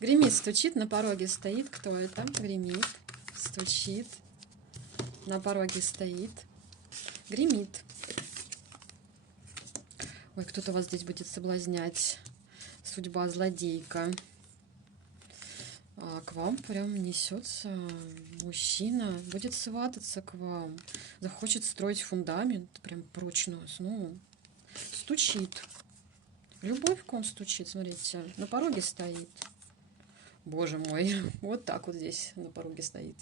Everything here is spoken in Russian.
Гремит, стучит, на пороге стоит. Кто это? Гремит, стучит, на пороге стоит. Гремит. Ой, кто-то вас здесь будет соблазнять. Судьба злодейка. К вам прям несется мужчина, будет свататься к вам, захочет строить фундамент, прям прочную основу. Стучит. Любовь к вам стучит, смотрите, на пороге стоит. Боже мой, вот так вот здесь на пороге стоит.